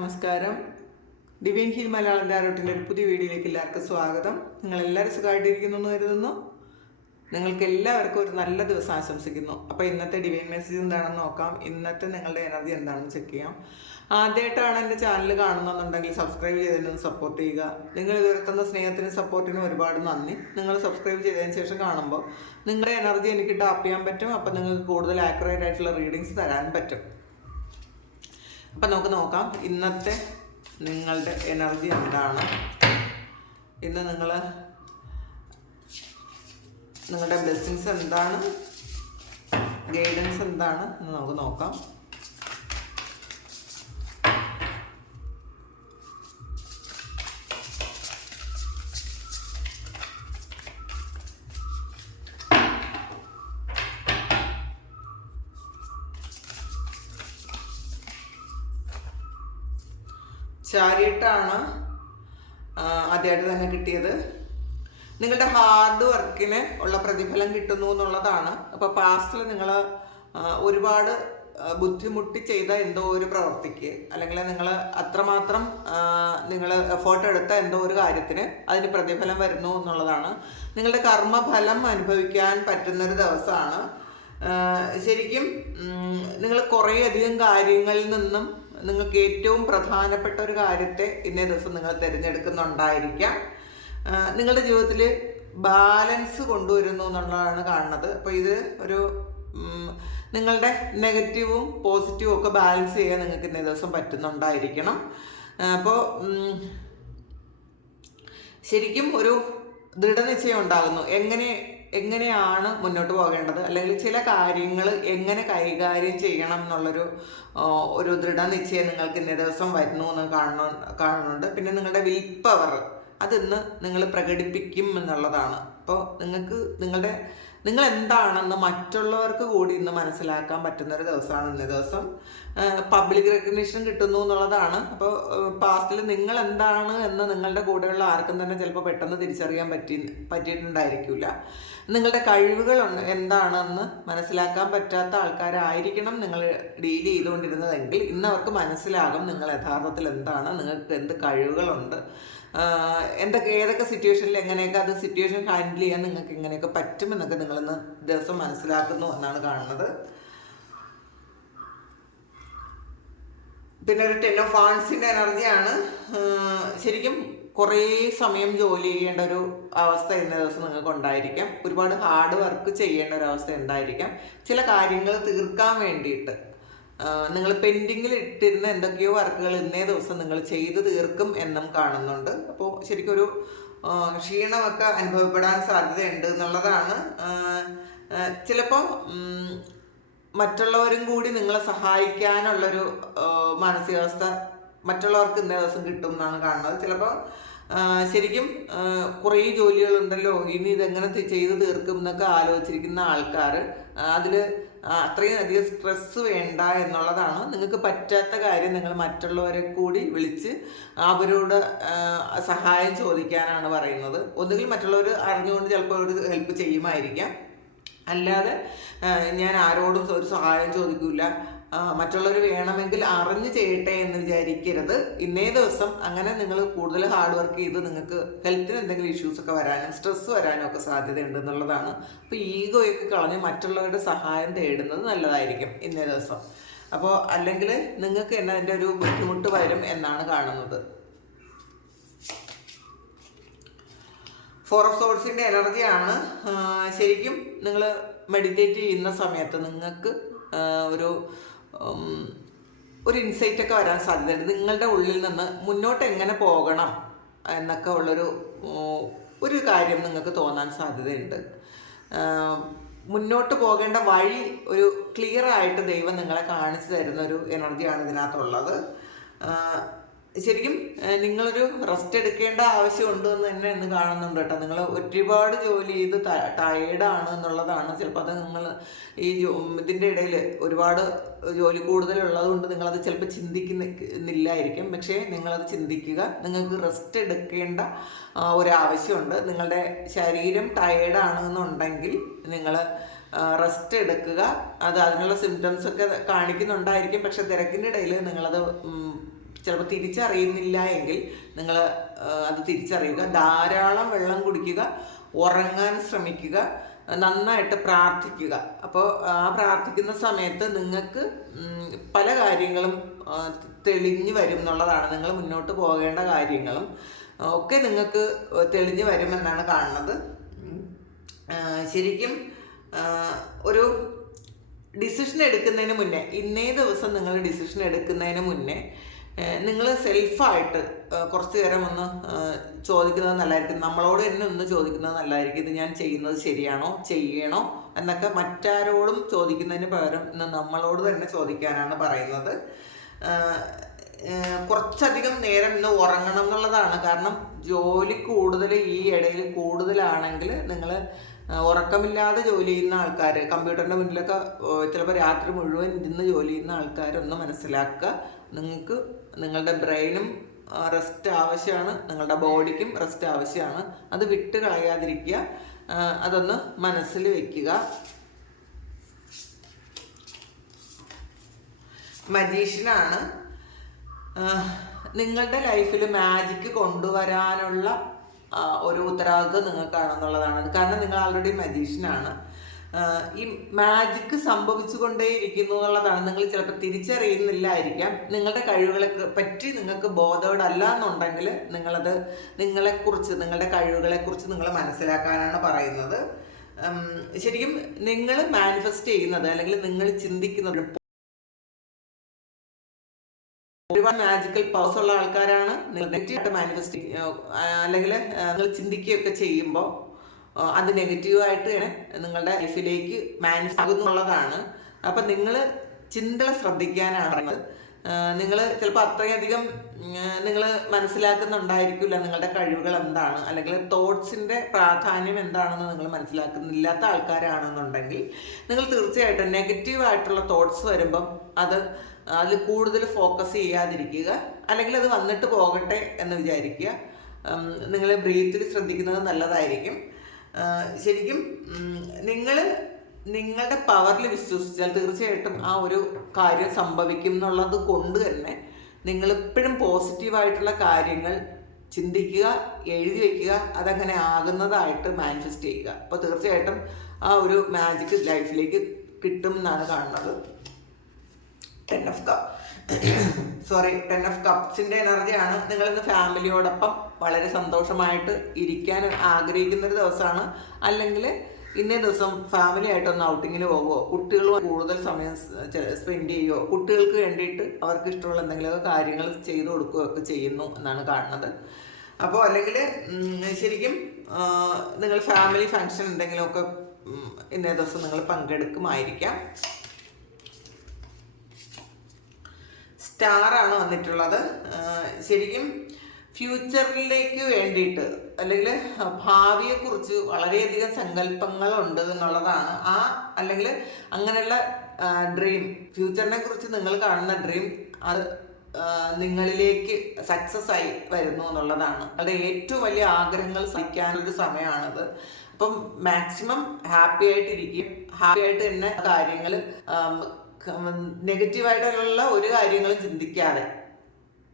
നമസ്കാരം. Divine heal Malayalam ടാരോട്ടിൻ്റെ ഒരു പുതിയ വീഡിയോയിലേക്ക് എല്ലാവർക്കും സ്വാഗതം. നിങ്ങളെല്ലാവരും സുഖമായിട്ടിരിക്കുന്നു എന്ന് കരുതുന്നു. നിങ്ങൾക്ക് എല്ലാവർക്കും ഒരു നല്ല ദിവസം ആശംസിക്കുന്നു. അപ്പോൾ ഇന്നത്തെ ഡിവൈൻ മെസ്സേജ് എന്താണെന്ന് നോക്കാം. ഇന്നത്തെ നിങ്ങളുടെ എനർജി എന്താണെന്ന് ചെക്ക് ചെയ്യാം. ആദ്യമായിട്ടാണ് എൻ്റെ ചാനൽ കാണുന്നതെന്നുണ്ടെങ്കിൽ സബ്സ്ക്രൈബ് ചെയ്തതിനൊന്ന് സപ്പോർട്ട് ചെയ്യുക. നിങ്ങൾ ഉയർത്തുന്ന സ്നേഹത്തിനും സപ്പോർട്ടിനും ഒരുപാട് നന്ദി. നിങ്ങൾ സബ്സ്ക്രൈബ് ചെയ്തതിന് ശേഷം കാണുമ്പോൾ നിങ്ങളുടെ എനർജി എനിക്ക് ടാപ്പ് ചെയ്യാൻ പറ്റും. അപ്പോൾ നിങ്ങൾക്ക് കൂടുതൽ ആക്യുറേറ്റ് ആയിട്ടുള്ള റീഡിങ്സ് തരാൻ പറ്റും. അപ്പം നമുക്ക് നോക്കാം ഇന്നത്തെ നിങ്ങളുടെ എനർജി എന്താണ്. ഇന്ന് നിങ്ങളുടെ ബ്ലെസ്സിങ്സ് എന്താണ്, ഗൈഡൻസ് എന്താണ് എന്ന് നമുക്ക് നോക്കാം. ചാരിയട്ടാണ് ആദ്യമായിട്ട് തന്നെ കിട്ടിയത്. നിങ്ങളുടെ ഹാർഡ് വർക്കിന് ഉള്ള പ്രതിഫലം കിട്ടുന്നു എന്നുള്ളതാണ്. അപ്പോൾ പാസ്റ്റിൽ നിങ്ങൾ ഒരുപാട് ബുദ്ധിമുട്ടി ചെയ്ത എന്തോ ഒരു പ്രവൃത്തിക്ക്, അല്ലെങ്കിൽ നിങ്ങൾ അത്രമാത്രം നിങ്ങൾ എഫേർട്ട് എടുത്ത എന്തോ ഒരു കാര്യത്തിന് അതിന് പ്രതിഫലം വരുന്നു എന്നുള്ളതാണ്. നിങ്ങളുടെ കർമ്മഫലം അനുഭവിക്കാൻ പറ്റുന്നൊരു ദിവസമാണ്. ശരിക്കും നിങ്ങൾ കുറേയധികം കാര്യങ്ങളിൽ നിന്നും നിങ്ങൾക്ക് ഏറ്റവും പ്രധാനപ്പെട്ട ഒരു കാര്യത്തെ ഇന്നേ ദിവസം നിങ്ങൾ തിരഞ്ഞെടുക്കുന്നുണ്ടായിരിക്കാം. നിങ്ങളുടെ ജീവിതത്തിൽ ബാലൻസ് കൊണ്ടുവരുന്നു എന്നുള്ളതാണ് കാണുന്നത്. അപ്പോൾ ഇത് ഒരു നിങ്ങളുടെ നെഗറ്റീവും പോസിറ്റീവും ഒക്കെ ബാലൻസ് ചെയ്യാൻ നിങ്ങൾക്ക് ഇന്നേ ദിവസം പറ്റുന്നുണ്ടായിരിക്കണം. അപ്പോൾ ശരിക്കും ഒരു ദൃഢനിശ്ചയം ഉണ്ടാകുന്നു എങ്ങനെയാണ് മുന്നോട്ട് പോകേണ്ടത്, അല്ലെങ്കിൽ ചില കാര്യങ്ങൾ എങ്ങനെ കൈകാര്യം ചെയ്യണം എന്നുള്ളൊരു ദൃഢനിശ്ചയം നിങ്ങൾക്ക് ഇന്നേ ദിവസം വരുന്നു എന്ന് കാണുന്നുണ്ട്. പിന്നെ നിങ്ങളുടെ വിൽ പവർ അതിന്ന് നിങ്ങൾ പ്രകടിപ്പിക്കും എന്നുള്ളതാണ്. അപ്പോൾ നിങ്ങൾ എന്താണെന്ന് മറ്റുള്ളവർക്ക് കൂടി ഇന്ന് മനസ്സിലാക്കാൻ പറ്റുന്നൊരു ദിവസമാണ് ഇന്നേ ദിവസം. പബ്ലിക് റെക്കഗ്നീഷൻ കിട്ടുന്നു എന്നുള്ളതാണ്. അപ്പോൾ പാസ്റ്റിൽ നിങ്ങൾ എന്താണ് എന്ന് നിങ്ങളുടെ കൂടെയുള്ള ആർക്കും തന്നെ ചിലപ്പോൾ പെട്ടെന്ന് തിരിച്ചറിയാൻ പറ്റിയിട്ടുണ്ടായിരിക്കില്ല. നിങ്ങളുടെ കഴിവുകൾ എന്താണെന്ന് മനസ്സിലാക്കാൻ പറ്റാത്ത ആൾക്കാരായിരിക്കണം നിങ്ങൾ ഡീൽ ചെയ്തുകൊണ്ടിരുന്നതെങ്കിൽ ഇന്ന് അവർക്ക് മനസ്സിലാകും നിങ്ങൾ യഥാർത്ഥത്തിൽ എന്താണ്, നിങ്ങൾക്ക് എന്ത് കഴിവുകളുണ്ട്, ഏതൊക്കെ സിറ്റുവേഷനിൽ എങ്ങനെയൊക്കെ അത് സിറ്റുവേഷൻ ഹാൻഡിൽ ചെയ്യാൻ നിങ്ങൾക്ക് എങ്ങനെയൊക്കെ പറ്റുമെന്നൊക്കെ നിങ്ങളിന്ന് ദിവസം മനസ്സിലാക്കുന്നു എന്നാണ് കാണുന്നത്. പിന്നെ ഒരു 10 ഓഫ് വാൻസിൻ്റെ എനർജിയാണ്. ശരിക്കും കുറേ സമയം ജോലി ചെയ്യേണ്ട ഒരു അവസ്ഥ ഇന്ന ദിവസം നിങ്ങൾക്ക് ഉണ്ടായിരിക്കാം. ഒരുപാട് ഹാർഡ് വർക്ക് ചെയ്യേണ്ട ഒരു അവസ്ഥ ഉണ്ടായിരിക്കാം. ചില കാര്യങ്ങൾ തീർക്കാൻ വേണ്ടിയിട്ട് നിങ്ങൾ പെൻഡിങ്ങിൽ ഇട്ടിരുന്ന എന്തൊക്കെയോ വർക്കുകൾ ഇന്നേ ദിവസം നിങ്ങൾ ചെയ്ത് തീർക്കും എന്നും കാണുന്നുണ്ട്. അപ്പോൾ ശരിക്കും ഒരു ക്ഷീണമൊക്കെ അനുഭവപ്പെടാൻ സാധ്യതയുണ്ട് എന്നുള്ളതാണ്. ചിലപ്പോൾ മറ്റുള്ളവരും കൂടി നിങ്ങളെ സഹായിക്കാനുള്ളൊരു മാനസികാവസ്ഥ മറ്റുള്ളവർക്ക് ഇന്നേ ദിവസം കിട്ടും എന്നാണ് കാണുന്നത്. ചിലപ്പോൾ ശരിക്കും കുറേ ജോലികളുണ്ടല്ലോ, ഇനി ഇതെങ്ങനെ ചെയ്ത് തീർക്കും എന്നൊക്കെ ആലോചിച്ചിരിക്കുന്ന ആൾക്കാർ അതിൽ അത്രയും അധികം സ്ട്രെസ്സ് വേണ്ട എന്നുള്ളതാണ്. നിങ്ങൾക്ക് പറ്റാത്ത കാര്യം നിങ്ങൾ മറ്റുള്ളവരെ കൂടി വിളിച്ച് അവരോട് സഹായം ചോദിക്കാനാണ് പറയുന്നത്. ഒന്നുകിൽ മറ്റുള്ളവർ അറിഞ്ഞുകൊണ്ട് ചിലപ്പോൾ ഒരു ഹെൽപ്പ് ചെയ്യുമായിരിക്കാം. അല്ലാതെ ഞാൻ ആരോടും ഒരു സഹായം ചോദിക്കില്ല, മറ്റുള്ളവർ വേണമെങ്കിൽ അറിഞ്ഞ് ചെയ്യട്ടെ എന്ന് വിചാരിക്കരുത്. ഇന്നേ ദിവസം അങ്ങനെ നിങ്ങൾ കൂടുതൽ ഹാർഡ് വർക്ക് ചെയ്ത് നിങ്ങൾക്ക് ഹെൽത്തിന് എന്തെങ്കിലും ഇഷ്യൂസൊക്കെ വരാനും സ്ട്രെസ്സ് വരാനും ഒക്കെ സാധ്യതയുണ്ട് എന്നുള്ളതാണ്. അപ്പോൾ ഈഗോയൊക്കെ കളഞ്ഞ് മറ്റുള്ളവരുടെ സഹായം തേടുന്നത് നല്ലതായിരിക്കും ഇന്നേ ദിവസം. അപ്പോൾ അല്ലെങ്കിൽ നിങ്ങൾക്ക് തന്നെ അതിൻ്റെ ഒരു ബുദ്ധിമുട്ട് വരും എന്നാണ് കാണുന്നത്. 4 ഓഫ് സോർഡ്സിൻ്റെ എനർജിയാണ്. ശരിക്കും നിങ്ങൾ മെഡിറ്റേറ്റ് ചെയ്യുന്ന സമയത്ത് നിങ്ങൾക്ക് ഒരു ഇൻസൈറ്റൊക്കെ വരാൻ സാധ്യതയുണ്ട്. നിങ്ങളുടെ ഉള്ളിൽ നിന്ന് മുന്നോട്ട് എങ്ങനെ പോകണം എന്നൊക്കെ ഒരു കാര്യം നിങ്ങൾക്ക് തോന്നാൻ സാധ്യതയുണ്ട്. മുന്നോട്ട് പോകേണ്ട വഴി ഒരു ക്ലിയറായിട്ട് ദൈവം നിങ്ങളെ കാണിച്ചു തരുന്നൊരു എനർജിയാണ് ഇതിനകത്തുള്ളത്. ശരിക്കും നിങ്ങളൊരു റെസ്റ്റ് എടുക്കേണ്ട ആവശ്യമുണ്ട് എന്ന് തന്നെ ഇന്ന് കാണുന്നുണ്ട് കേട്ടോ. നിങ്ങൾ ഒരുപാട് ജോലി ചെയ്ത് ടയേർഡാണ് എന്നുള്ളതാണ്. ചിലപ്പോൾ അത് നിങ്ങൾ ഇതിൻ്റെ ഇടയിൽ ഒരുപാട് ജോലി കൂടുതലുള്ളത് കൊണ്ട് നിങ്ങളത് ചിലപ്പോൾ ചിന്തിക്കുന്നില്ലായിരിക്കും. പക്ഷേ നിങ്ങളത് ചിന്തിക്കുക, നിങ്ങൾക്ക് റെസ്റ്റ് എടുക്കേണ്ട ഒരാവശ്യമുണ്ട്. നിങ്ങളുടെ ശരീരം ടയേർഡാണ് എന്നുണ്ടെങ്കിൽ നിങ്ങൾ റെസ്റ്റ് എടുക്കുക. അതിനുള്ള സിംറ്റംസ് ഒക്കെ കാണിക്കുന്നുണ്ടായിരിക്കും. പക്ഷെ തിരക്കിൻ്റെ ഇടയിൽ നിങ്ങളത് ചിലപ്പോൾ തിരിച്ചറിയുന്നില്ല എങ്കിൽ നിങ്ങൾ അത് തിരിച്ചറിയുക. ധാരാളം വെള്ളം കുടിക്കുക, ഉറങ്ങാൻ ശ്രമിക്കുക, നന്നായിട്ട് പ്രാർത്ഥിക്കുക. അപ്പോൾ ആ പ്രാർത്ഥിക്കുന്ന സമയത്ത് നിങ്ങൾക്ക് പല കാര്യങ്ങളും തെളിഞ്ഞു വരും എന്നുള്ളതാണ്. നിങ്ങൾ മുന്നോട്ട് പോകേണ്ട കാര്യങ്ങളും ഒക്കെ നിങ്ങൾക്ക് തെളിഞ്ഞു വരുമെന്നാണ് കാണുന്നത്. ശരിക്കും ഒരു ഡിസിഷൻ എടുക്കുന്നതിന് മുന്നേ, ഇന്നേ ദിവസം നിങ്ങൾ ഡിസിഷൻ എടുക്കുന്നതിന് മുന്നേ നിങ്ങൾ സെൽഫായിട്ട് കുറച്ച് നേരം ഒന്ന് ചോദിക്കുന്നത് നല്ലതായിരിക്കും. നമ്മളോട് തന്നെ ഒന്ന് ചോദിക്കുന്നത് നല്ലതായിരിക്കും. ഇത് ഞാൻ ചെയ്യുന്നത് ശരിയാണോ, ചെയ്യണോ എന്നൊക്കെ മറ്റാരോടും ചോദിക്കുന്നതിന് പകരം ഇന്ന് നമ്മളോട് തന്നെ ചോദിക്കാനാണ് പറയുന്നത്. കുറച്ചധികം നേരം ഇന്ന് ഉറങ്ങണം എന്നുള്ളതാണ്. കാരണം ജോലി കൂടുതൽ ഈ ഇടയിൽ കൂടുതലാണെങ്കിൽ നിങ്ങൾ ഉറക്കമില്ലാതെ ജോലി ചെയ്യുന്ന ആൾക്കാർ, കമ്പ്യൂട്ടറിൻ്റെ മുന്നിലൊക്കെ ചിലപ്പോൾ രാത്രി മുഴുവൻ ഇരുന്ന് ജോലി ചെയ്യുന്ന ആൾക്കാരൊന്ന് മനസ്സിലാക്കുക. നിങ്ങൾക്ക് നിങ്ങളുടെ ബ്രെയിനും റെസ്റ്റ് ആവശ്യമാണ്, നിങ്ങളുടെ ബോഡിക്കും റെസ്റ്റ് ആവശ്യമാണ്. അത് വിട്ട് കളയാതിരിക്കുക, അതൊന്ന് മനസ്സിൽ വയ്ക്കുക. മജീഷ്യനാണ്. നിങ്ങളുടെ ലൈഫിൽ മാജിക്ക് കൊണ്ടുവരാനുള്ള ഒരു ഉത്തരവാദിത്വം നിങ്ങൾക്കാണെന്നുള്ളതാണ്. കാരണം നിങ്ങൾ ആൾറെഡി മജീഷ്യനാണ്. ഈ മാജിക്ക് സംഭവിച്ചു കൊണ്ടേയിരിക്കുന്നു എന്നുള്ളതാണ്. നിങ്ങൾ ചിലപ്പോൾ തിരിച്ചറിയുന്നില്ലായിരിക്കാം. നിങ്ങളുടെ കഴിവുകളെ പറ്റി നിങ്ങൾക്ക് ബോധവടല്ല എന്നുണ്ടെങ്കിൽ നിങ്ങളത് നിങ്ങളെക്കുറിച്ച്, നിങ്ങളുടെ കഴിവുകളെക്കുറിച്ച് നിങ്ങൾ മനസ്സിലാക്കാനാണ് പറയുന്നത്. ശരിക്കും നിങ്ങൾ മാനിഫെസ്റ്റ് ചെയ്യുന്നത് അല്ലെങ്കിൽ നിങ്ങൾ ചിന്തിക്കുന്നത് ഒരുപാട് മാജിക്കൽ പവേഴ്സ് ഉള്ള ആൾക്കാരാണ്. നിങ്ങൾ നെഗറ്റീവായിട്ട് മാനിഫെസ്റ്റ് അല്ലെങ്കിൽ നിങ്ങൾ ചിന്തിക്കുകയൊക്കെ ചെയ്യുമ്പോൾ അത് നെഗറ്റീവായിട്ട് തന്നെ നിങ്ങളുടെ ലൈഫിലേക്ക് മാനിഫെസ്റ്റ് ആകുന്നുള്ളതാണ്. അപ്പം നിങ്ങൾ ചിന്തകൾ ശ്രദ്ധിക്കാനാണ് പറയുന്നത്. നിങ്ങൾ ചിലപ്പോൾ അത്രയധികം നിങ്ങൾ മനസ്സിലാക്കുന്നുണ്ടായിരിക്കില്ല നിങ്ങളുടെ കഴിവുകൾ എന്താണ്, അല്ലെങ്കിൽ തോട്ട്സിൻ്റെ പ്രാധാന്യം എന്താണെന്ന് നിങ്ങൾ മനസ്സിലാക്കുന്നില്ലാത്ത ആൾക്കാരാണെന്നുണ്ടെങ്കിൽ നിങ്ങൾ തീർച്ചയായിട്ടും നെഗറ്റീവായിട്ടുള്ള തോട്ട്സ് വരുമ്പം അതിൽ കൂടുതൽ ഫോക്കസ് ചെയ്യാതിരിക്കുക, അല്ലെങ്കിൽ അത് വന്നിട്ട് പോകട്ടെ എന്ന് വിചാരിക്കുക. നിങ്ങൾ ബ്രീത്തിൽ ശ്രദ്ധിക്കുന്നത് നല്ലതായിരിക്കും. ശരിക്കും നിങ്ങൾ നിങ്ങളുടെ പവറിൽ വിശ്വസിച്ചാൽ തീർച്ചയായിട്ടും ആ ഒരു കാര്യം സംഭവിക്കും എന്നുള്ളത് കൊണ്ട് തന്നെ നിങ്ങളെപ്പോഴും പോസിറ്റീവായിട്ടുള്ള കാര്യങ്ങൾ ചിന്തിക്കുക, എഴുതി വയ്ക്കുക, അതങ്ങനെ ആകുന്നതായിട്ട് മാനിഫെസ്റ്റ് ചെയ്യുക. അപ്പോൾ തീർച്ചയായിട്ടും ആ ഒരു മാജിക് ലൈഫിലേക്ക് കിട്ടും എന്നാണ് കാണുന്നത്. 10 of കപ്സിൻ്റെ എനർജിയാണ്. നിങ്ങളിന്ന് ഫാമിലിയോടൊപ്പം വളരെ സന്തോഷമായിട്ട് ഇരിക്കാൻ ആഗ്രഹിക്കുന്നൊരു ദിവസമാണ്. അല്ലെങ്കിൽ ഇന്നേ ദിവസം ഫാമിലി ആയിട്ടൊന്ന് ഔട്ടിങ്ങിന് പോകുമോ, കുട്ടികളുമായി കൂടുതൽ സമയം സ്പെൻഡ് ചെയ്യുമോ, കുട്ടികൾക്ക് വേണ്ടിയിട്ട് അവർക്ക് ഇഷ്ടമുള്ള എന്തെങ്കിലുമൊക്കെ കാര്യങ്ങൾ ചെയ്തു കൊടുക്കുകയൊക്കെ ചെയ്യുന്നു എന്നാണ് കാണുന്നത്. അപ്പോൾ അല്ലെങ്കിൽ ശരിക്കും നിങ്ങൾ ഫാമിലി ഫങ്ഷൻ എന്തെങ്കിലുമൊക്കെ ഇന്നേ ദിവസം നിങ്ങൾ പങ്കെടുക്കുമായിരിക്കാം. സ്റ്റാറാണ് വന്നിട്ടുള്ളത്. ശരിക്കും ഫ്യൂച്ചറിലേക്ക് വേണ്ടിയിട്ട് അല്ലെങ്കിൽ ഭാവിയെക്കുറിച്ച് വളരെയധികം സങ്കല്പങ്ങളുണ്ട് എന്നുള്ളതാണ്. അല്ലെങ്കിൽ അങ്ങനെയുള്ള ഡ്രീം, ഫ്യൂച്ചറിനെ കുറിച്ച് നിങ്ങൾ കാണുന്ന ഡ്രീം അത് നിങ്ങളിലേക്ക് സക്സസ് ആയി വരുന്നു എന്നുള്ളതാണ്. നിങ്ങളുടെ ഏറ്റവും വലിയ ആഗ്രഹങ്ങൾ സാധിക്കാനൊരു സമയമാണത്. അപ്പം മാക്സിമം ഹാപ്പി ആയിട്ടിരിക്കും. ഹാപ്പി ആയിട്ട് തന്നെ കാര്യങ്ങൾ നെഗറ്റീവായിട്ടുള്ള ഒരു കാര്യങ്ങളും ചിന്തിക്കാതെ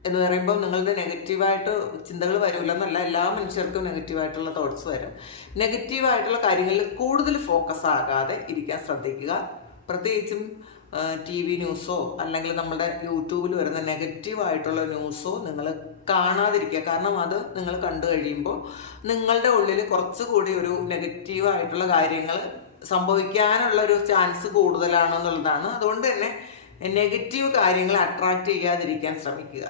എന്ന് പറയുമ്പോൾ നിങ്ങളുടെ നെഗറ്റീവായിട്ട് ചിന്തകൾ വരില്ലെന്നല്ല, എല്ലാ മനുഷ്യർക്കും നെഗറ്റീവായിട്ടുള്ള തോട്ട്സ് വരും. നെഗറ്റീവായിട്ടുള്ള കാര്യങ്ങളിൽ കൂടുതൽ ഫോക്കസ് ആകാതെ ഇരിക്കാൻ ശ്രദ്ധിക്കുക. പ്രത്യേകിച്ചും TV ന്യൂസോ അല്ലെങ്കിൽ നമ്മുടെ യൂട്യൂബിൽ വരുന്ന നെഗറ്റീവായിട്ടുള്ള ന്യൂസോ നിങ്ങൾ കാണാതിരിക്കുക. കാരണം അത് നിങ്ങൾ കണ്ടു കഴിയുമ്പോൾ നിങ്ങളുടെ ഉള്ളിൽ കുറച്ചുകൂടി ഒരു നെഗറ്റീവായിട്ടുള്ള കാര്യങ്ങൾ സംഭവിക്കാനുള്ളൊരു ചാൻസ് കൂടുതലാണെന്നുള്ളതാണ്. അതുകൊണ്ട് തന്നെ നെഗറ്റീവ് കാര്യങ്ങൾ അട്രാക്റ്റ് ചെയ്യാതിരിക്കാൻ ശ്രമിക്കുക.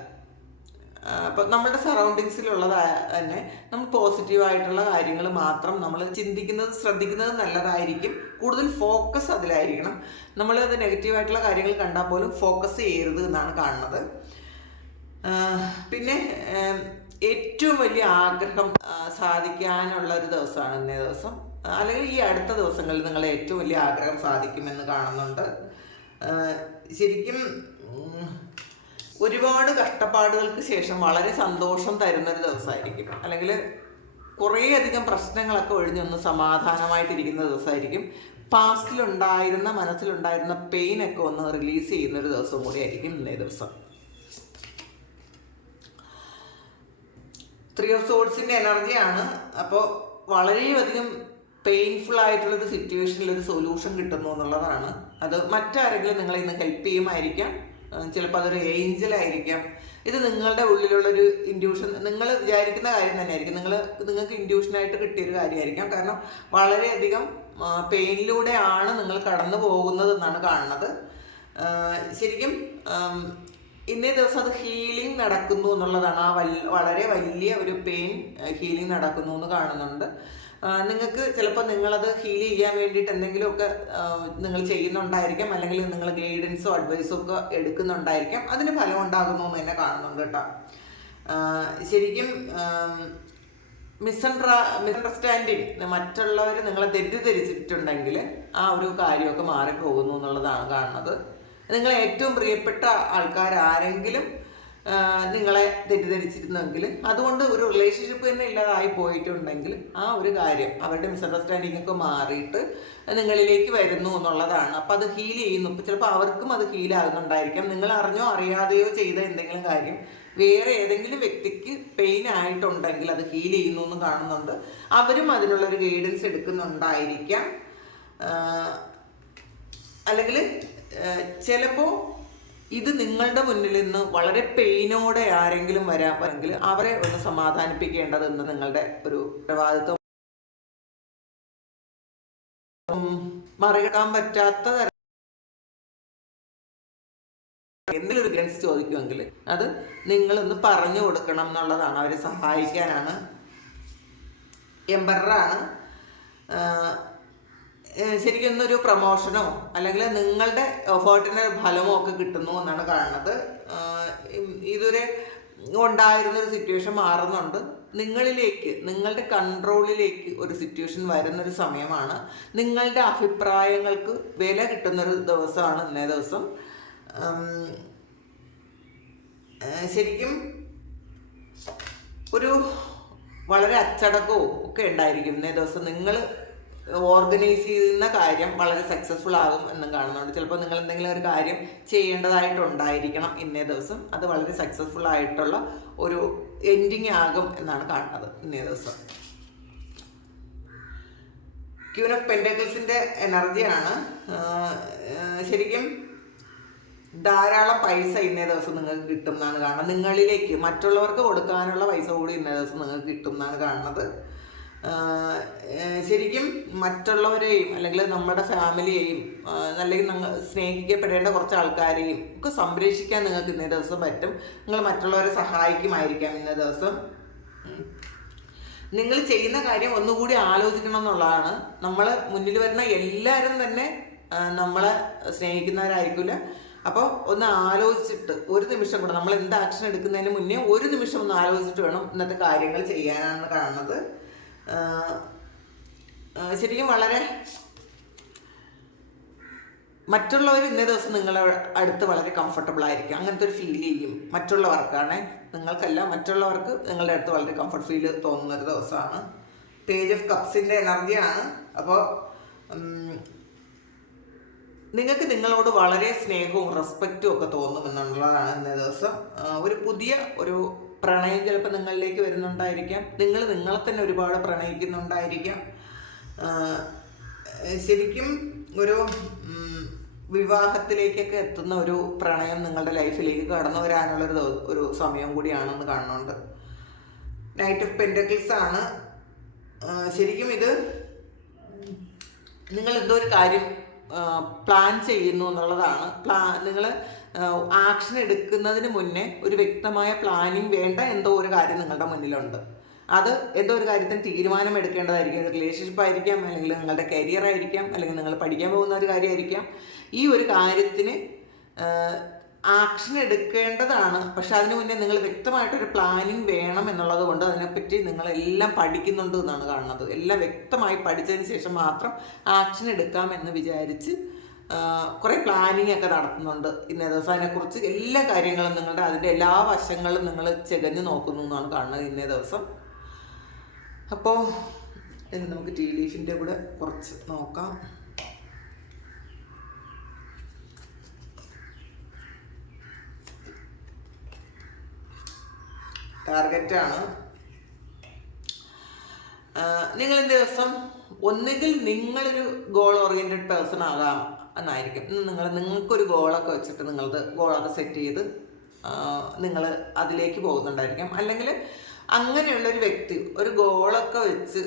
അപ്പം നമ്മുടെ സറൗണ്ടിങ്സിലുള്ളത് തന്നെ നമ്മൾ പോസിറ്റീവായിട്ടുള്ള കാര്യങ്ങൾ മാത്രം നമ്മൾ ചിന്തിക്കുന്നത് ശ്രദ്ധിക്കുന്നത് നല്ലതായിരിക്കും. കൂടുതൽ ഫോക്കസ് അതിലായിരിക്കണം. നമ്മളത് നെഗറ്റീവായിട്ടുള്ള കാര്യങ്ങൾ കണ്ടാൽ പോലും ഫോക്കസ് ചെയ്യരുത് എന്നാണ് കാണുന്നത്. പിന്നെ ഏറ്റവും വലിയ ആഗ്രഹം സാധിക്കാനുള്ള ഒരു ദിവസമാണ് ഇന്നേ ദിവസം, അല്ലെങ്കിൽ ഈ അടുത്ത ദിവസങ്ങളിൽ നിങ്ങളെ ഏറ്റവും വലിയ ആഗ്രഹം സാധിക്കുമെന്ന് കാണുന്നുണ്ട്. ശരിക്കും ഒരുപാട് കഷ്ടപ്പാടുകൾക്ക് ശേഷം വളരെ സന്തോഷം തരുന്നൊരു ദിവസമായിരിക്കും. അല്ലെങ്കിൽ കുറേയധികം പ്രശ്നങ്ങളൊക്കെ ഒഴിഞ്ഞൊന്ന് സമാധാനമായിട്ടിരിക്കുന്ന ദിവസമായിരിക്കും. പാസ്റ്റിലുണ്ടായിരുന്ന മനസ്സിലുണ്ടായിരുന്ന പെയിനൊക്കെ ഒന്ന് റിലീസ് ചെയ്യുന്നൊരു ദിവസം കൂടിയായിരിക്കും ഇന്നേ ദിവസം. ത്രീ ഓഫ് സോഴ്സിൻ്റെ എനർജിയാണ്. അപ്പോൾ വളരെയധികം പെയിൻഫുൾ ആയിട്ടുള്ളൊരു സിറ്റുവേഷനിൽ ഒരു സൊല്യൂഷൻ കിട്ടുന്നു എന്നുള്ളതാണ്. അത് മറ്റാരെങ്കിലും നിങ്ങളെ ഇന്ന് ഹെൽപ്പ് ചെയ്യുമായിരിക്കാം, ചിലപ്പോൾ അതൊരു ഏഞ്ചലായിരിക്കാം. ഇത് നിങ്ങളുടെ ഉള്ളിലുള്ളൊരു ഇൻഡ്യൂഷൻ, നിങ്ങൾ വിചാരിക്കുന്ന കാര്യം തന്നെയായിരിക്കും, നിങ്ങൾക്ക് ഇൻഡ്യൂഷനായിട്ട് കിട്ടിയൊരു കാര്യമായിരിക്കാം. കാരണം വളരെയധികം പെയിനിലൂടെയാണ് നിങ്ങൾ കടന്നു പോകുന്നത് എന്നാണ് കാണുന്നത്. ശരിക്കും ഇന്നേ ദിവസം അത് ഹീലിംഗ് നടക്കുന്നു എന്നുള്ളതാണ്. ആ വളരെ വലിയ ഒരു പെയിൻ ഹീലിംഗ് നടക്കുന്നു എന്ന് കാണുന്നുണ്ട്. നിങ്ങൾക്ക് ചിലപ്പോൾ നിങ്ങളത് ഹീൽ ചെയ്യാൻ വേണ്ടിയിട്ട് എന്തെങ്കിലുമൊക്കെ നിങ്ങൾ ചെയ്യുന്നുണ്ടായിരിക്കാം, അല്ലെങ്കിൽ നിങ്ങൾ ഗൈഡൻസോ അഡ്വൈസോ ഒക്കെ എടുക്കുന്നുണ്ടായിരിക്കാം. അതിന് ഫലം ഉണ്ടാകുന്നു എന്ന് തന്നെ കാണുന്നുണ്ട് കേട്ടോ. ശരിക്കും മിസ്അണ്ടർസ്റ്റാൻഡിങ്, മറ്റുള്ളവർ നിങ്ങളെ തെറ്റിദ്ധരിച്ചിട്ടുണ്ടെങ്കിൽ ആ ഒരു കാര്യമൊക്കെ മാറിപ്പോകുന്നു എന്നുള്ളതാണ് കാണുന്നത്. നിങ്ങളെ ഏറ്റവും പ്രിയപ്പെട്ട ആൾക്കാർ ആരെങ്കിലും നിങ്ങളെ തെറ്റിദ്ധരിച്ചിരുന്നെങ്കിൽ, അതുകൊണ്ട് ഒരു റിലേഷൻഷിപ്പ് തന്നെ ഇല്ലാതായി പോയിട്ടുണ്ടെങ്കിൽ ആ ഒരു കാര്യം, അവരുടെ മിസ്അണ്ടർസ്റ്റാൻഡിംഗ് ഒക്കെ മാറിയിട്ട് നിങ്ങളിലേക്ക് വരുന്നു എന്നുള്ളതാണ്. അപ്പം അത് ഹീൽ ചെയ്യുന്നു. ഇപ്പം ചിലപ്പോൾ അവർക്കും അത് ഹീലാകുന്നുണ്ടായിരിക്കാം. നിങ്ങൾ അറിഞ്ഞോ അറിയാതെയോ ചെയ്ത എന്തെങ്കിലും കാര്യം വേറെ ഏതെങ്കിലും വ്യക്തിക്ക് പെയിൻ ആയിട്ടുണ്ടെങ്കിൽ അത് ഹീൽ ചെയ്യുന്നു എന്ന് കാണുന്നുണ്ട്. അവരും അതിനുള്ളൊരു ഗൈഡൻസ് എടുക്കുന്നുണ്ടായിരിക്കാം. അല്ലെങ്കിൽ ചിലപ്പോൾ ഇത് നിങ്ങളുടെ മുന്നിൽ നിന്ന് വളരെ പെയിനോടെ ആരെങ്കിലും വരാമെങ്കിൽ അവരെ ഒന്ന് സമാധാനിപ്പിക്കേണ്ടതെന്ന് നിങ്ങളുടെ ഒരു ഉത്തരവാദിത്വം. മറികടക്കാൻ പറ്റാത്ത എന്തെങ്കിലും ഒരു ഗൈഡൻസ് ചോദിക്കുമെങ്കിൽ അത് നിങ്ങളൊന്ന് പറഞ്ഞു കൊടുക്കണം എന്നുള്ളതാണ്. അവരെ സഹായിക്കാനാണ്. എംപററാണ്. ശരിക്കും ഇന്നൊരു പ്രൊമോഷനോ അല്ലെങ്കിൽ നിങ്ങളുടെ എഫേർട്ടിന് ഫലമോ ഒക്കെ കിട്ടുന്നു എന്നാണ് കാണുന്നത്. ഇതുവരെ ഉണ്ടായിരുന്നൊരു സിറ്റുവേഷൻ മാറുന്നുണ്ട്. നിങ്ങളിലേക്ക്, നിങ്ങളുടെ കൺട്രോളിലേക്ക് ഒരു സിറ്റുവേഷൻ വരുന്നൊരു സമയമാണ്. നിങ്ങളുടെ അഭിപ്രായങ്ങൾക്ക് വില കിട്ടുന്നൊരു ദിവസമാണ് ഇന്നേ ദിവസം. ശരിക്കും ഒരു വളരെ അച്ചടക്കവും ഒക്കെ ഉണ്ടായിരിക്കും ഇന്നേ ദിവസം. നിങ്ങൾ ഓർഗനൈസ് ചെയ്യുന്ന കാര്യം വളരെ സക്സസ്ഫുൾ ആകും എന്നും കാണുന്നുണ്ട്. ചിലപ്പോൾ നിങ്ങൾ എന്തെങ്കിലും ഒരു കാര്യം ചെയ്യേണ്ടതായിട്ടുണ്ടായിരിക്കണം ഇന്നേ ദിവസം. അത് വളരെ സക്സസ്ഫുൾ ആയിട്ടുള്ള ഒരു എൻഡിങ് ആകും എന്നാണ് കാണുന്നത് ഇന്നേ ദിവസം. ക്യൂൻ ഓഫ് പെന്റക്കിൾസിൻ്റെ എനർജിയാണ്. ശരിക്കും ധാരാളം പൈസ ഇന്നേ ദിവസം നിങ്ങൾക്ക് കിട്ടും എന്നാണ് കാണുന്നത്. നിങ്ങളിലേക്ക് മറ്റുള്ളവർക്ക് കൊടുക്കാനുള്ള പൈസ കൂടി ഇന്നേ ദിവസം നിങ്ങൾക്ക് കിട്ടും എന്നാണ് കാണുന്നത്. ശരിക്കും മറ്റുള്ളവരെയും അല്ലെങ്കിൽ നമ്മുടെ ഫാമിലിയെയും അല്ലെങ്കിൽ സ്നേഹിക്കപ്പെടേണ്ട കുറച്ച് ആൾക്കാരെയും ഒക്കെ സംരക്ഷിക്കാൻ നിങ്ങൾക്ക് ഇന്നേ ദിവസം പറ്റും. നിങ്ങൾ മറ്റുള്ളവരെ സഹായിക്കുമായിരിക്കാം ഇന്നേ ദിവസം. നിങ്ങൾ ചെയ്യുന്ന കാര്യം ഒന്നുകൂടി ആലോചിക്കണം എന്നുള്ളതാണ്. നമ്മൾ മുന്നിൽ വരുന്ന എല്ലാവരും തന്നെ നമ്മളെ സ്നേഹിക്കുന്നവരായിരിക്കില്ല. അപ്പോൾ ഒന്ന് ആലോചിച്ചിട്ട് ഒരു നിമിഷം കൂടെ, നമ്മൾ എന്ത് ആക്ഷൻ എടുക്കുന്നതിന് മുന്നേ ഒരു നിമിഷം ഒന്ന് ആലോചിച്ചിട്ട് വേണം ഇന്നത്തെ കാര്യങ്ങൾ ചെയ്യാനാണ് കാണുന്നത്. ശരിക്കും വളരെ മറ്റുള്ളവർ ഇന്നേ ദിവസം നിങ്ങളെ അടുത്ത് വളരെ കംഫർട്ടബിൾ ആയിരിക്കും. അങ്ങനത്തെ ഒരു ഫീൽ ചെയ്യും മറ്റുള്ളവർക്കാണ്, നിങ്ങൾക്കല്ല. മറ്റുള്ളവർക്ക് നിങ്ങളുടെ അടുത്ത് വളരെ കംഫർട്ട് ഫീൽ തോന്നുന്നൊരു ദിവസമാണ്. പേജ് ഓഫ് കപ്സിൻ്റെ എനർജിയാണ്. അപ്പോൾ നിങ്ങൾക്ക് നിങ്ങളോട് വളരെ സ്നേഹവും റെസ്പെക്റ്റും ഒക്കെ തോന്നുമെന്നുള്ളതാണ് ഇന്നേ ദിവസം. ഒരു പുതിയ ഒരു പ്രണയം ചിലപ്പോൾ നിങ്ങളിലേക്ക് വരുന്നുണ്ടായിരിക്കാം. നിങ്ങൾ നിങ്ങളെ തന്നെ ഒരുപാട് പ്രണയിക്കുന്നുണ്ടായിരിക്കാം. ശരിക്കും ഒരു വിവാഹത്തിലേക്കൊക്കെ എത്തുന്ന ഒരു പ്രണയം നിങ്ങളുടെ ലൈഫിലേക്ക് കടന്നു വരാനുള്ളൊരു ഒരു സമയം കൂടിയാണെന്ന് കാണുന്നുണ്ട്. നൈറ്റ് ഓഫ് പെന്റക്കിൾസ് ആണ്. ശരിക്കും ഇത് നിങ്ങൾ എന്തോ ഒരു കാര്യം പ്ലാൻ ചെയ്യുന്നു എന്നുള്ളതാണ്. നിങ്ങൾ ആക്ഷൻ എടുക്കുന്നതിന് മുന്നേ ഒരു വ്യക്തമായ പ്ലാനിങ് വേണ്ട എന്തോ ഒരു കാര്യം നിങ്ങളുടെ മുന്നിലുണ്ട്. അത് എന്തോ ഒരു കാര്യത്തിന് തീരുമാനം എടുക്കേണ്ടതായിരിക്കും. ഒരു റിലേഷൻഷിപ്പ് ആയിരിക്കാം, അല്ലെങ്കിൽ നിങ്ങളുടെ കരിയർ ആയിരിക്കാം, അല്ലെങ്കിൽ നിങ്ങൾ പഠിക്കാൻ പോകുന്ന ഒരു കാര്യമായിരിക്കാം. ഈ ഒരു കാര്യത്തിന് ആക്ഷൻ എടുക്കേണ്ടതാണ്. പക്ഷെ അതിന് മുന്നേ നിങ്ങൾ വ്യക്തമായിട്ടൊരു പ്ലാനിങ് വേണം എന്നുള്ളത് കൊണ്ട് അതിനെപ്പറ്റി നിങ്ങളെല്ലാം പഠിക്കുന്നുണ്ട് എന്നാണ് കാണുന്നത്. എല്ലാം വ്യക്തമായി പഠിച്ചതിന് ശേഷം മാത്രം ആക്ഷൻ എടുക്കാമെന്ന് വിചാരിച്ച് കുറേ പ്ലാനിങ് ഒക്കെ നടത്തുന്നുണ്ട് ഇന്നേ ദിവസം. അതിനെക്കുറിച്ച് എല്ലാ കാര്യങ്ങളും നിങ്ങളുടെ അതിൻ്റെ എല്ലാ വശങ്ങളും നിങ്ങൾ ചെകഞ്ഞ് നോക്കുന്നു എന്നാണ് കാണുന്നത് ഇന്നേ ദിവസം. അപ്പോൾ നമുക്ക് ടീ ലീഫിൻ്റെ കൂടെ കുറച്ച് നോക്കാം. ടാർഗറ്റാണ്. നിങ്ങൾ ഇന്ന ദിവസം ഒന്നുകിൽ നിങ്ങളൊരു ഗോൾ ഓറിയൻറ്റഡ് പേഴ്സൺ ആകാം എന്നായിരിക്കും. നിങ്ങൾക്കൊരു ഗോളൊക്കെ വെച്ചിട്ട് നിങ്ങളത് ഗോളൊക്കെ സെറ്റ് ചെയ്ത് നിങ്ങൾ അതിലേക്ക് പോകുന്നുണ്ടായിരിക്കും. അല്ലെങ്കിൽ അങ്ങനെയുള്ളൊരു വ്യക്തി ഒരു ഗോളൊക്കെ വെച്ച്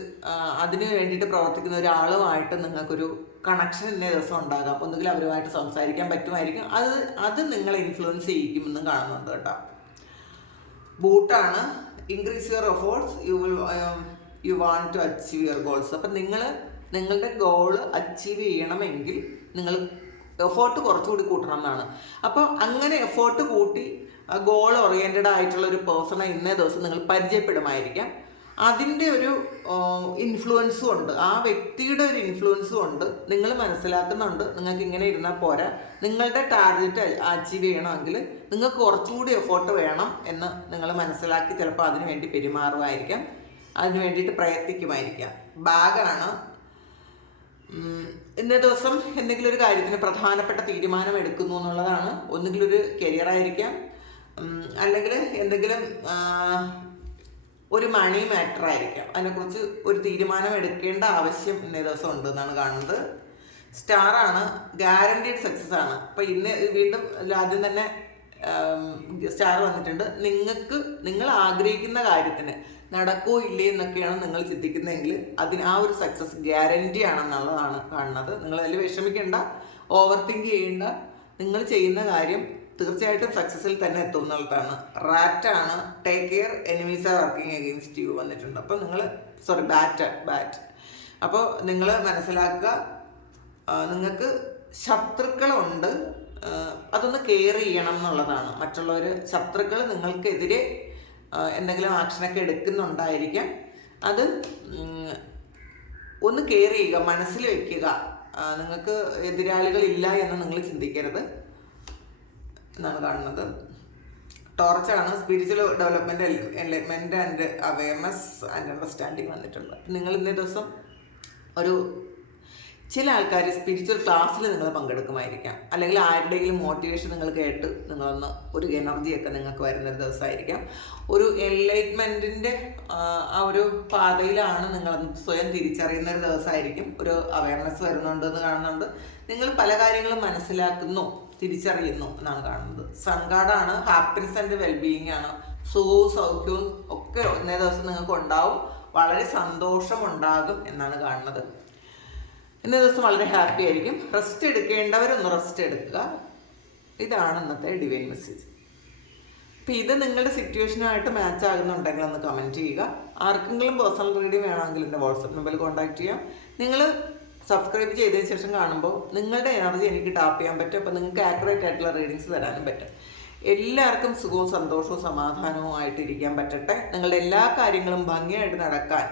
അതിന് വേണ്ടിയിട്ട് പ്രവർത്തിക്കുന്ന ഒരാളുമായിട്ട് നിങ്ങൾക്കൊരു കണക്ഷൻ ഇന്ന ദിവസം ഉണ്ടാകാം. ഒന്നുകിൽ അവരുമായിട്ട് സംസാരിക്കാൻ പറ്റുമായിരിക്കും. അത് നിങ്ങളെ ഇൻഫ്ലുവൻസ് ചെയ്യിക്കുമെന്നും കാണുന്നുണ്ട് കേട്ടോ. ബൂട്ടാണ് increase your efforts you want to achieve your goals. അപ്പം നിങ്ങളുടെ ഗോള് അച്ചീവ് ചെയ്യണമെങ്കിൽ നിങ്ങൾ എഫേർട്ട് കുറച്ചുകൂടി കൂട്ടണം എന്നാണ്. അപ്പോൾ അങ്ങനെ എഫേർട്ട് കൂട്ടി ഗോൾ ഓറിയൻറ്റഡ് ആയിട്ടുള്ള ഒരു പേഴ്സണെ ഇന്നേ ദിവസം നിങ്ങൾ പരിചയപ്പെടുമായിരിക്കാം. അതിൻ്റെ ഒരു ഇൻഫ്ലുവൻസും ഉണ്ട്, ആ വ്യക്തിയുടെ ഒരു ഇൻഫ്ലുവൻസും ഉണ്ട്. നിങ്ങൾ മനസ്സിലാക്കുന്നുണ്ട് നിങ്ങൾക്ക് ഇങ്ങനെ ഇരുന്നാൽ പോരാ, നിങ്ങളുടെ ടാർഗറ്റ് അച്ചീവ് ചെയ്യണമെങ്കിൽ നിങ്ങൾക്ക് കുറച്ചുകൂടി എഫേർട്ട് വേണം എന്ന് നിങ്ങൾ മനസ്സിലാക്കി ചിലപ്പോൾ അതിനു വേണ്ടി പെരുമാറുമായിരിക്കാം, അതിന് വേണ്ടിയിട്ട് പ്രയത്നിക്കുമായിരിക്കാം. ബാഗാണ് ഇന്നേ ദിവസം എന്തെങ്കിലും ഒരു കാര്യത്തിന് പ്രധാനപ്പെട്ട തീരുമാനം എടുക്കുന്നു എന്നുള്ളതാണ്. ഒന്നുകിൽ ഒരു കരിയറായിരിക്കാം, അല്ലെങ്കിൽ എന്തെങ്കിലും ഒരു മണി മാറ്റർ ആയിരിക്കാം. അതിനെക്കുറിച്ച് ഒരു തീരുമാനം എടുക്കേണ്ട ആവശ്യം ഇന്നേ ദിവസം ഉണ്ടെന്നാണ് കാണുന്നത്. സ്റ്റാറാണ് ഗ്യാരണ്ടീഡ് സക്സസ് ആണ്. അപ്പോൾ ഇന്ന് വീണ്ടും ആദ്യം തന്നെ സ്റ്റാർ വന്നിട്ടുണ്ട്. നിങ്ങൾ ആഗ്രഹിക്കുന്ന കാര്യത്തിന് നടക്കോ ഇല്ലേ എന്നൊക്കെയാണ് നിങ്ങൾ ചിന്തിക്കുന്നതെങ്കിൽ ആ ഒരു സക്സസ് ഗ്യാരണ്ടി ആണെന്നുള്ളതാണ് കാണുന്നത്. നിങ്ങൾ അതിൽ വിഷമിക്കേണ്ട, ഓവർ തിങ്ക് ചെയ്യേണ്ട. നിങ്ങൾ ചെയ്യുന്ന കാര്യം തീർച്ചയായിട്ടും സക്സസിൽ തന്നെ എത്തും എന്നുള്ളതാണ്. റാറ്റാണ് take care enemies are working against you വന്നിട്ടുണ്ട്. അപ്പോൾ നിങ്ങൾ ബാറ്റ് അപ്പോൾ നിങ്ങൾ മനസ്സിലാക്കുക, നിങ്ങൾക്ക് ശത്രുക്കളുണ്ട്, അതൊന്ന് കെയർ ചെയ്യണം എന്നുള്ളതാണ്. മറ്റുള്ളവർ ശത്രുക്കൾ നിങ്ങൾക്കെതിരെ എന്തെങ്കിലും ആക്ഷനൊക്കെ എടുക്കുന്നുണ്ടായിരിക്കാം. അത് ഒന്ന് കെയർ ചെയ്യുക, മനസ്സിൽ വെക്കുക. നിങ്ങൾക്ക് എതിരാളികളില്ല എന്ന് നിങ്ങൾ ചിന്തിക്കരുത് എന്നാണ് കാണുന്നത്. ടോർച്ചാണ് spiritual development, enlightenment and awareness and understanding വന്നിട്ടുണ്ട്. നിങ്ങൾ ഇന്നേ ദിവസം ചില ആൾക്കാർ സ്പിരിച്വൽ ക്ലാസ്സിൽ നിങ്ങൾ പങ്കെടുക്കുമായിരിക്കാം, അല്ലെങ്കിൽ ആരുടെയെങ്കിലും മോട്ടിവേഷൻ നിങ്ങൾ കേട്ട് നിങ്ങളൊന്ന് ഒരു എനർജിയൊക്കെ നിങ്ങൾക്ക് വരുന്നൊരു ദിവസമായിരിക്കാം. ഒരു എൻലൈറ്റ്മെൻറ്റിൻ്റെ ആ ഒരു പാതയിലാണ് നിങ്ങളൊന്ന് സ്വയം തിരിച്ചറിയുന്ന ഒരു ദിവസമായിരിക്കും. ഒരു അവയർനെസ് വരുന്നുണ്ടെന്ന് കാണുന്നുണ്ട്. നിങ്ങൾ പല കാര്യങ്ങളും മനസ്സിലാക്കുന്നു, തിരിച്ചറിയുന്നു എന്നാണ് കാണുന്നത്. സൺകാർഡാണ് ഹാപ്പിനെസ് ആൻഡ് വെൽബീയിങ് ആണ്. സുഖവും സൗഖ്യവും ഒക്കെ ഇന്നേ ദിവസം നിങ്ങൾക്ക് ഉണ്ടാവും. വളരെ സന്തോഷമുണ്ടാകും എന്നാണ് കാണുന്നത്. ഇന്നേ ദിവസം വളരെ ഹാപ്പി ആയിരിക്കും. റെസ്റ്റ് എടുക്കേണ്ടവരൊന്ന് റെസ്റ്റ് എടുക്കുക. ഇതാണ് ഇന്നത്തെ ഡിവൈൻ മെസ്സേജ്. അപ്പോൾ ഇത് നിങ്ങളുടെ സിറ്റുവേഷനുമായിട്ട് മാച്ച് ആകുന്നുണ്ടെങ്കിൽ ഒന്ന് കമൻറ്റ് ചെയ്യുക. ആർക്കെങ്കിലും പേഴ്സണൽ റീഡിങ് വേണമെങ്കിൽ എൻ്റെ വാട്സപ്പ് നമ്പറിൽ കോൺടാക്റ്റ് ചെയ്യാം. നിങ്ങൾ സബ്സ്ക്രൈബ് ചെയ്തതിന് ശേഷം കാണുമ്പോൾ നിങ്ങളുടെ എനർജി എനിക്ക് ടാപ്പ് ചെയ്യാൻ പറ്റും. അപ്പോൾ നിങ്ങൾക്ക് ആക്യുറേറ്റ് ആയിട്ടുള്ള റീഡിങ്സ് തരാനും പറ്റും. എല്ലാവർക്കും സുഖവും സന്തോഷവും സമാധാനവും ആയിട്ടിരിക്കാൻ പറ്റട്ടെ. നിങ്ങളുടെ എല്ലാ കാര്യങ്ങളും ഭംഗിയായിട്ട് നടക്കാൻ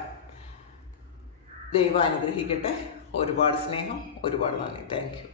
ദൈവം അനുഗ്രഹിക്കട്ടെ. ഒരുപാട് സ്നേഹം, ഒരുപാട് നന്ദി. Thank you.